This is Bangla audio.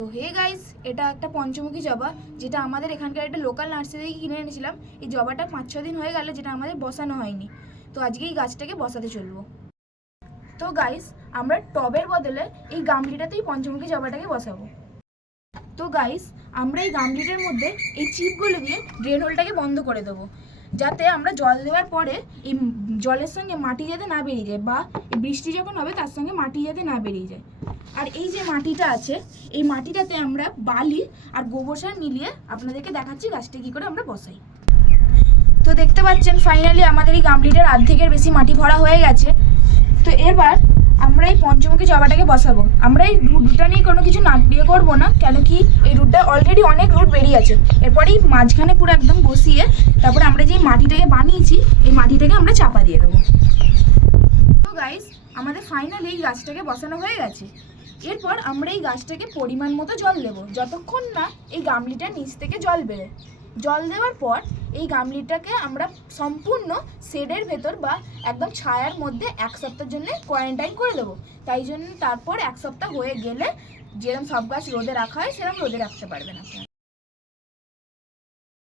তো হে গাইস, এটা একটা পঞ্চমুখী জবা, যেটা আমাদের এখানকার একটা লোকাল নার্সারি থেকে কিনে এনেছিলাম। এই জবাটা 5-6 দিন হয়ে গেল, যেটা আমাদের বসানো হয়নি। তো আজকে এই গাছটাকে বসাতে চলবো। তো গাইস, আমরা টবের বদলে এই গামলিটাতেই পঞ্চমুখী জবাটাকে বসাবো। তো গাইস, আমরা এই গামলিটার মধ্যে এই চিপগুলো দিয়ে ড্রেন হোলটাকে বন্ধ করে দেবো, যাতে আমরা জল দেওয়ার পরে এই জলের সঙ্গে মাটি যাতে না বেরিয়ে যায়, বা বৃষ্টি যখন হবে তার সঙ্গে মাটি যাতে না বেরিয়ে যায়। আর এই যে মাটিটা আছে, এই মাটিটাতে আমরা বালি আর গোবর সার মিলিয়ে আপনাদেরকে দেখাচ্ছি গাছটা কী করে আমরা বসাই। তো দেখতে পাচ্ছেন ফাইনালি আমাদের এই গামলিটার অর্ধেকের বেশি মাটি ভরা হয়ে গেছে। তো এবার আমরা এই পঞ্চমুখী জবাটাকে বসাবো। আমরা এই রুটটা নিয়ে কোনো কিছু ইয়ে করবো না, কেন কি এই রুটটা অলরেডি অনেক রুট বেরিয়ে আছে। এরপরেই মাঝখানে পুরো একদম বসিয়ে তারপরে আমরা যে মাটিটাকে বানিয়েছি এই মাটিটাকে আমরা চাপা দিয়ে দেবো। তো গাইস, আমাদের ফাইনালি এই গাছটাকে বসানো হয়ে গেছে। এরপর আমরা এই গাছটাকে পরিমাণ মতো জল দেবো, যতক্ষণ না এই গামলিটার নিচ থেকে জল বেরোয়। জল দেওয়ার পর এই গামলিটাকে আমরা সম্পূর্ণ শেডের ভেতর বা একদম ছায়ার মধ্যে 1 সপ্তাহের জন্য কোয়ারেন্টাইন করে দেবো। তাই জন্য তারপর 1 সপ্তাহ হয়ে গেলে যেরকম সব গাছ রোদে রাখা হয় সেরকম রোদে রাখতে পারবেন আপনারা।